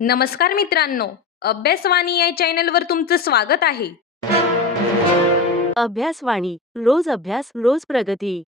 नमस्कार मित्रांनो, अभ्यासवाणी या चॅनलवर तुमचं स्वागत आहे. अभ्यासवाणी रोज अभ्यास रोज प्रगती.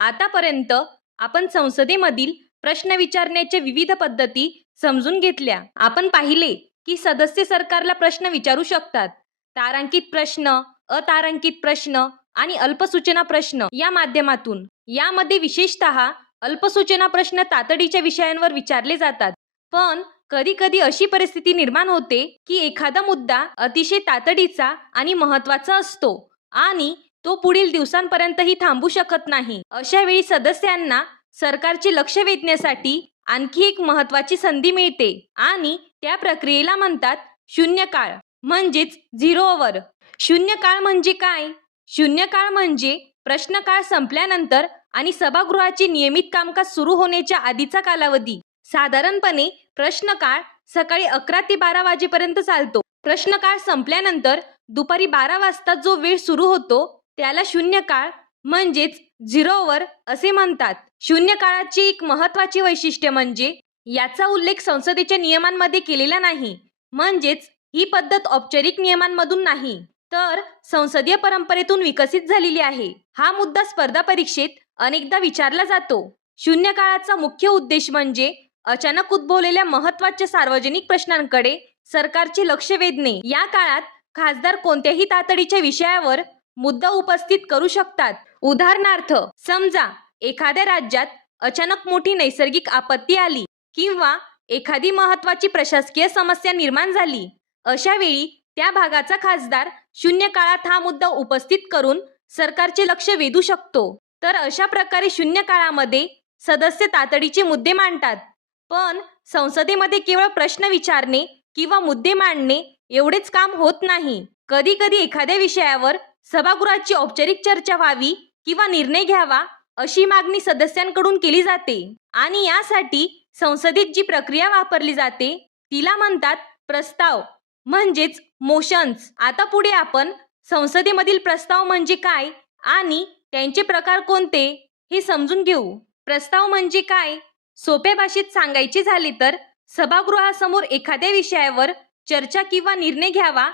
आतापर्यंत आपण संसदेमधील प्रश्न विचारण्याच्या विविध पद्धती समजून घेतल्या. आपण पाहिले की सदस्य सरकारला प्रश्न विचारू शकतात. तारांकित प्रश्न, अतारांकित प्रश्न आणि अल्पसूचना प्रश्न या माध्यमातून. यामध्ये विशेषतः अल्पसूचना प्रश्न तातडीच्या विषयांवर विचारले जातात. पण कधी कधी अशी परिस्थिती निर्माण होते की एखादा मुद्दा अतिशय तातडीचा आणि महत्त्वाचा असतो आणि तो पुढील दिवसांपर्यंतही थांबू शकत नाही. अशा वेळी सदस्यांना सरकारचे लक्ष वेधण्यासाठी आणखी एक महत्त्वाची संधी मिळते आणि त्या प्रक्रियेला म्हणतात शून्यकाळ म्हणजेच 0 अवर. शून्यकाळ म्हणजे काय? शून्यकाळ म्हणजे प्रश्नकाळ संपल्यानंतर आणि सभागृहाचे नियमित कामकाज सुरू होण्याच्या आधीचा कालावधी. साधारणपणे प्रश्नकाळ सकाळी 11 ते 12 वाजेपर्यंत चालतो. प्रश्नकाळ संपल्यानंतर दुपारी 12 वाजता जो वेळ सुरू होतो त्याला शून्यकाळ म्हणजेच 0 अवर असे म्हणतात. शून्यकाळाचे एक महत्त्वाचे वैशिष्ट्य म्हणजे याचा उल्लेख संसदेच्या नियमांमध्ये केलेला नाही. म्हणजेच ही पद्धत औपचारिक नियमांमधून नाही तर संसदीय परंपरेतून विकसित झालेली आहे. हा मुद्दा स्पर्धा परीक्षेत अनेकदा विचारला जातो. शून्यकाळाचा मुख्य उद्देश म्हणजे अचानक उद्भवलेल्या महत्त्वाच्या सार्वजनिक प्रश्नांकडे सरकारचे लक्ष वेधणे. या काळात खासदार कोणत्याही तातडीच्या विषयावर मुद्दा उपस्थित करू शकतात. उदाहरणार्थ, समजा एखाद्या राज्यात अचानक मोठी नैसर्गिक आपत्ती आली किंवा एखादी महत्त्वाची प्रशासकीय समस्या निर्माण झाली. अशा वेळी त्या भागाचा खासदार शून्य काळात हा मुद्दा उपस्थित करून सरकारचे लक्ष वेधू शकतो. तर अशा प्रकारे शून्य काळामध्ये सदस्य तातडीचे मुद्दे मांडतात. पण संसदेमध्ये केवळ प्रश्न विचारणे किंवा मुद्दे मांडणे एवढेच काम होत नाही. कधी कधी एखाद्या विषयावर सभागृहाची औपचारिक चर्चा व्हावी किंवा निर्णय घ्यावा अशी मागणी सदस्यांकडून केली जाते आणि यासाठी संसदेत जी प्रक्रिया वापरली जाते तिला म्हणतात प्रस्ताव म्हणजेच मोशन्स. आता पुढे आपण संसदेमधील प्रस्ताव म्हणजे काय आणि त्यांचे प्रकार कोणते हे समजून घेऊ. प्रस्ताव म्हणजे काय? सोप्या भाषेत सांगायचे झाले तर सभागृहासमोर एखाद्या विषयावर चर्चा किंवा निर्णय घ्यावा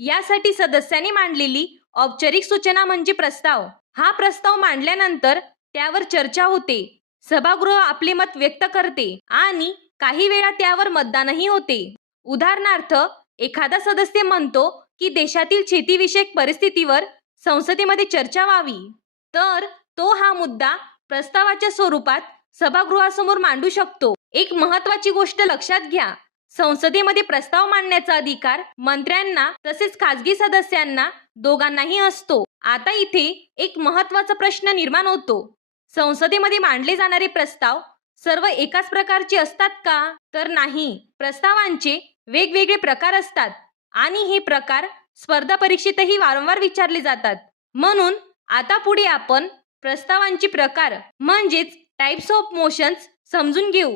यासाठी सदस्यांनी मांडलेली औपचारिक सूचना म्हणजे प्रस्ताव. हा प्रस्ताव मांडल्यानंतर त्यावर चर्चा होते, सभागृह आपले मत व्यक्त करते आणि काही वेळा त्यावर मतदानही होते. उदाहरणार्थ, एखादा सदस्य म्हणतो की देशातील शेतीविषयक परिस्थितीवर संसदेमध्ये चर्चा व्हावी, तर तो हा मुद्दा प्रस्तावाच्या स्वरूपात सभागृहासमोर मांडू शकतो. एक महत्त्वाची गोष्ट लक्षात घ्या, संसदेमध्ये प्रस्ताव मांडण्याचा अधिकार मंत्र्यांना तसेच खासगी सदस्यांना दोघांनाही असतो. आता इथे एक महत्त्वाचा प्रश्न निर्माण होतो, संसदेमध्ये मांडले जाणारे प्रस्ताव सर्व एकाच प्रकारचे असतात का? तर नाही, प्रस्तावांचे वेगवेगळे प्रकार असतात आणि हे प्रकार स्पर्धा परीक्षेतही वारंवार विचारले जातात. म्हणून आता पुढे आपण प्रस्तावांचे प्रकार म्हणजेच टाइप्स ऑफ मोशन्स समजून घेऊ.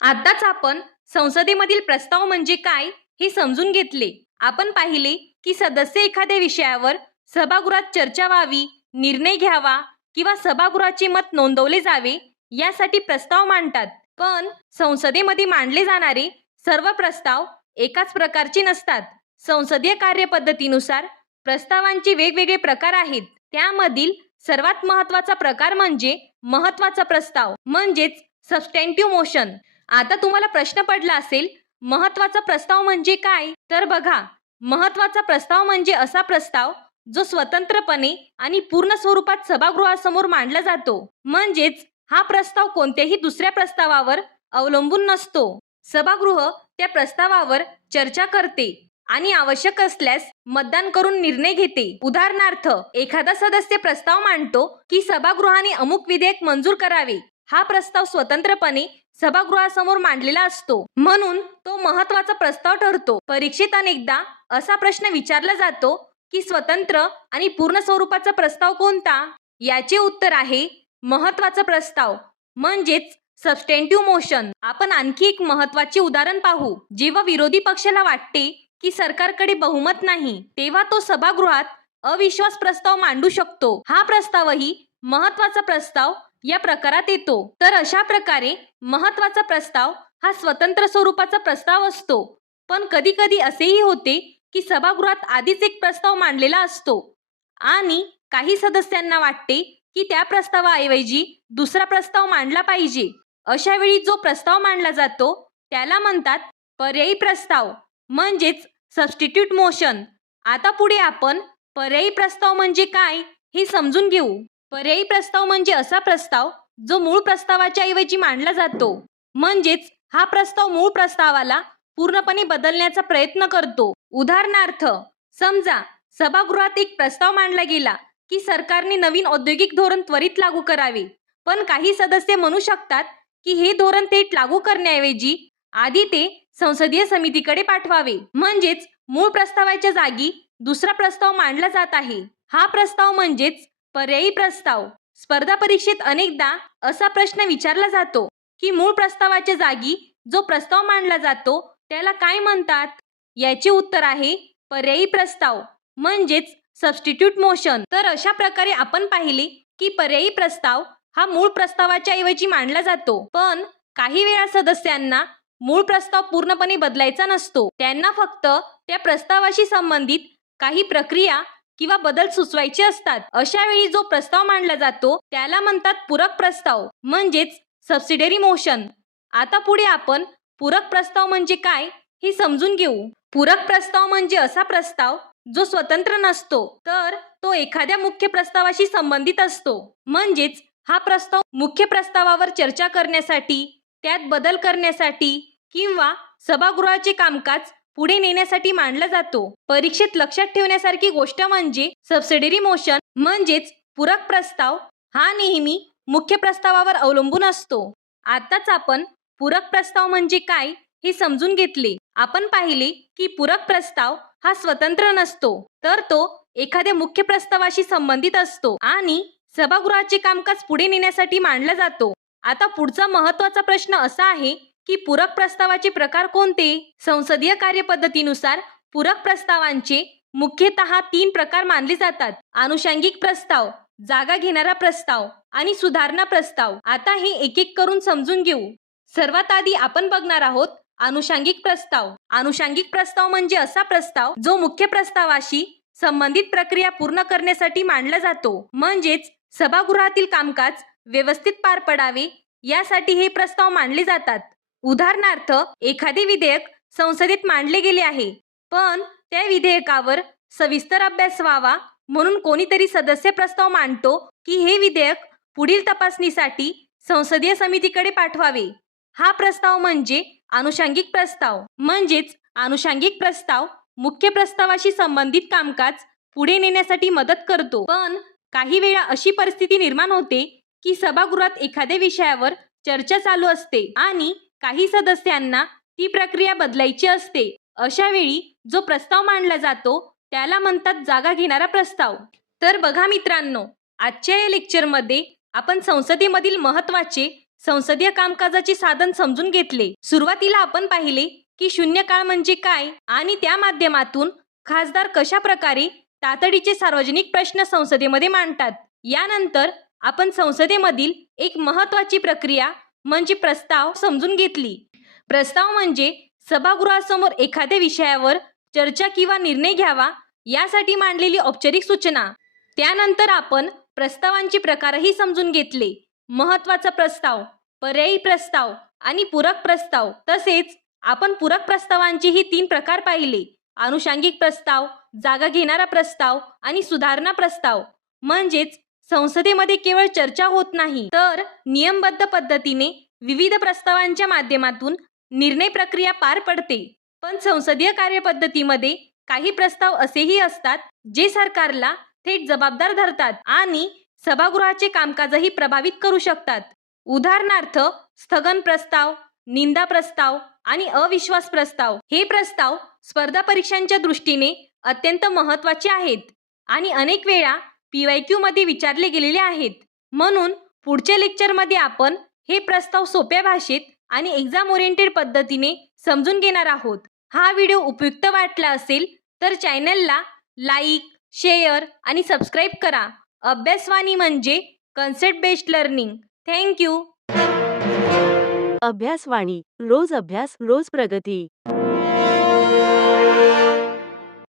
आताच आपण संसदेमधील प्रस्ताव म्हणजे काय हे समजून घेतले. आपण पाहिले की सदस्य एखाद्या विषयावर सभागृहात चर्चा व्हावी, निर्णय घ्यावा किंवा सभागृहाचे मत नोंदवले जावे यासाठी प्रस्ताव मांडतात. पण संसदेमध्ये मांडले जाणारे सर्व प्रस्ताव एकाच प्रकारचे नसतात. संसदीय कार्यपद्धतीनुसार प्रस्तावांचे वेगवेगळे प्रकार आहेत. त्यामधील सर्वात महत्त्वाचा प्रकार म्हणजे महत्त्वाचा प्रस्ताव म्हणजेच सबस्टॅन्टिव्ह मोशन. आता तुम्हाला प्रश्न पडला असेल, महत्त्वाचा प्रस्ताव म्हणजे काय? तर बघा, महत्त्वाचा प्रस्ताव म्हणजे असा प्रस्ताव जो स्वतंत्रपणे आणि पूर्ण स्वरूपात सभागृहासमोर मांडला जातो. म्हणजेच हा प्रस्ताव कोणत्याही दुसऱ्या प्रस्तावावर अवलंबून नसतो. सभागृह त्या प्रस्तावावर चर्चा करते आणि आवश्यक असल्यास मतदान करून निर्णय घेते. उदाहरणार्थ, एखादा सदस्य प्रस्ताव मांडतो की सभागृहाने अमुक विधेयक मंजूर करावे. हा प्रस्ताव स्वतंत्रपणे सभागृहासमोर मांडलेला असतो म्हणून तो महत्त्वाचा प्रस्ताव ठरतो. परीक्षेत अनेकदा असा प्रश्न विचारला जातो की स्वतंत्र आणि पूर्ण स्वरूपाचा प्रस्ताव कोणता? याचे उत्तर आहे महत्त्वाचा प्रस्ताव म्हणजेच सबस्टॅन्टिव्ह मोशन. आपण आणखी एक महत्त्वाचे उदाहरण पाहू. जेव्हा विरोधी पक्षाला वाटते की सरकारकडे बहुमत नाही तेव्हा तो सभागृहात अविश्वास प्रस्ताव मांडू शकतो. हा प्रस्तावही महत्त्वाचा प्रस्ताव या प्रकारात येतो. तर अशा प्रकारे महत्त्वाचा प्रस्ताव हा स्वतंत्र स्वरूपाचा प्रस्ताव असतो. पण कधी कधी असेही होते की सभागृहात आधीच एक प्रस्ताव मांडलेला असतो आणि काही सदस्यांना वाटते की त्या प्रस्तावाऐवजी दुसरा प्रस्ताव मांडला पाहिजे. अशा वेळी जो प्रस्ताव मांडला जातो त्याला म्हणतात पर्यायी प्रस्ताव म्हणजेच सबस्टिट्यूट मोशन. आता पुढे आपण पर्यायी प्रस्ताव म्हणजे काय हे समजून घेऊ. पर्यायी प्रस्ताव म्हणजे असा प्रस्ताव जो मूळ प्रस्तावाच्या ऐवजी मांडला जातो. म्हणजेच हा प्रस्ताव मूळ प्रस्तावाला पूर्णपणे बदलण्याचा प्रयत्न करतो. उदाहरणार्थ, समजा सभागृहात एक प्रस्ताव मांडला गेला की सरकारने नवीन औद्योगिक धोरण त्वरित लागू करावे. पण काही सदस्य म्हणू शकतात की हे धोरण थेट लागू करण्याऐवजी आधी ते संसदीय समितीकडे पाठवावे. म्हणजेच मूळ प्रस्तावाच्या जागी दुसरा प्रस्ताव मांडला जात आहे. हा प्रस्ताव म्हणजेच पर्यायी प्रस्ताव. स्पर्धा परीक्षेत अनेकदा असा प्रश्न विचारला जातो की मूळ प्रस्तावाच्या जागी जो प्रस्ताव मांडला जातो त्याला काय म्हणतात. याचे उत्तर आहे पर्यायी प्रस्ताव म्हणजेच सबस्टिट्यूट मोशन. तर अशा प्रकारे आपण पाहिले की पर्यायी प्रस्ताव हा मूळ प्रस्तावाच्या ऐवजी मांडला जातो. पण काही वेळा सदस्यांना मूळ प्रस्ताव पूर्णपणे बदलायचा नसतो. त्यांना फक्त त्या प्रस्तावाशी संबंधित काही प्रक्रिया किंवा बदल सुचवायचे असतात. अशा वेळी जो प्रस्ताव मांडला जातो त्याला म्हणतात पूरक प्रस्ताव म्हणजेच सबसिडरी मोशन. आता पुढे आपण पूरक प्रस्ताव म्हणजे काय हे समजून घेऊ. पूरक प्रस्ताव म्हणजे असा प्रस्ताव जो स्वतंत्र नसतो, तर तो एखाद्या मुख्य प्रस्तावाशी संबंधित असतो. म्हणजेच हा प्रस्ताव मुख्य प्रस्तावावर चर्चा करण्यासाठी, त्यात बदल करण्यासाठी किंवा सभागृहाचे कामकाज पुढे नेण्यासाठी मांडला जातो. परीक्षेत लक्षात ठेवण्यासारखी गोष्ट म्हणजे सबसिडरी मोशन म्हणजेच पूरक प्रस्ताव हा नेहमी मुख्य प्रस्तावावर अवलंबून असतो. आताच आपण पूरक प्रस्ताव म्हणजे काय हे समजून घेतले. आपण पाहिले की पूरक प्रस्ताव हा स्वतंत्र नसतो, तर तो एखाद्या मुख्य प्रस्तावाशी संबंधित असतो आणि सभागृहाचे कामकाज पुढे नेण्यासाठी मांडला जातो. आता पुढचा महत्त्वाचा प्रश्न असा आहे की पूरक प्रस्तावाचे प्रकार कोणते. संसदीय कार्यपद्धतीनुसार पूरक प्रस्तावांचे मुख्यतः 3 प्रकार मानले जातात. अनुषंगिक प्रस्ताव, जागा घेणारा प्रस्ताव आणि सुधारणा प्रस्ताव. आता हे एक एक करून समजून घेऊ. सर्वात आधी आपण बघणार आहोत अनुषंगिक प्रस्ताव. अनुषंगिक प्रस्ताव म्हणजे असा प्रस्ताव जो मुख्य प्रस्तावाशी संबंधित प्रक्रिया पूर्ण करण्यासाठी मांडला जातो. म्हणजेच सभागृहातील कामकाज व्यवस्थित पार पडावे यासाठी हे प्रस्ताव मांडले जातात. उदाहरणार्थ, एखादे विधेयक संसदेत मांडले गेले आहे, पण त्या विधेयकावर सविस्तर अभ्यास व्हावा म्हणून कोणीतरी सदस्य प्रस्ताव मांडतो की हे विधेयक पुढील तपासणीसाठी संसदीय समितीकडे पाठवावे. हा प्रस्ताव म्हणजे अनुषंगिक प्रस्ताव. म्हणजेच अनुषंगिक प्रस्ताव मुख्य प्रस्तावाशी संबंधित कामकाज पुढे नेण्यासाठी मदत करतो. पण काही वेळा अशी परिस्थिती निर्माण होते की सभागृहात एखाद्या विषयावर चर्चा चालू असते आणि काही सदस्यांना ती प्रक्रिया बदलायची असते. अशा वेळी जो प्रस्ताव मांडला जातो त्याला म्हणतात जागा घेणारा प्रस्ताव. तर बघा मित्रांनो, आजच्या या लेक्चरमध्ये आपण संसदेमधील महत्त्वाचे संसदीय कामकाजाचे साधन समजून घेतले. सुरुवातीला आपण पाहिले की शून्यकाळ म्हणजे काय आणि त्या माध्यमातून खासदार कशा प्रकारे तातडीचे सार्वजनिक प्रश्न संसदेमध्ये मांडतात. यानंतर आपण संसदेमधील एक महत्त्वाची प्रक्रिया म्हणजे प्रस्ताव समजून घेतली. प्रस्ताव म्हणजे सभागृहासमोर एखाद्या विषयावर चर्चा किंवा निर्णय घ्यावा यासाठी मांडलेली औपचारिक सूचना. त्यानंतर आपण प्रस्तावांचे प्रकारही समजून घेतले. महत्त्वाचा प्रस्ताव, पर्यायी प्रस्ताव आणि पूरक प्रस्ताव. तसेच आपण पूरक प्रस्तावांचेही 3 प्रकार पाहिले. अनुषंगिक प्रस्ताव, जागा घेणारा प्रस्ताव आणि सुधारणा प्रस्ताव. म्हणजेच संसदेमध्ये केवळ चर्चा होत नाही, तर नियमबद्ध पद्धतीने विविध प्रस्तावांच्या माध्यमातून निर्णय प्रक्रिया पार पडते. पण संसदीय कार्यपद्धतीमध्ये काही प्रस्ताव असेही असतात जे सरकारला थेट जबाबदार धरतात आणि सभागृहाचे कामकाजही प्रभावित करू शकतात. उदाहरणार्थ, स्थगन प्रस्ताव, निंदा प्रस्ताव आणि अविश्वास प्रस्ताव. हे प्रस्ताव स्पर्धा परीक्षांच्या दृष्टीने अत्यंत महत्त्वाचे आहेत आणि अनेक वेळा PYQ मध्ये विचारले गेलेले आहेत. म्हणून पुढच्या लेक्चरमध्ये आपण हे प्रस्ताव सोप्या भाषेत आणि एक्झाम ओरिएंटेड पद्धतीने समजून घेणार आहोत. हा व्हिडिओ उपयुक्त वाटला असेल तर चॅनलला लाईक, शेअर आणि सबस्क्राईब करा. अभ्यासवाणी म्हणजे concept based learning. Thank you. Abhyasvani रोज अभ्यास रोज प्रगती.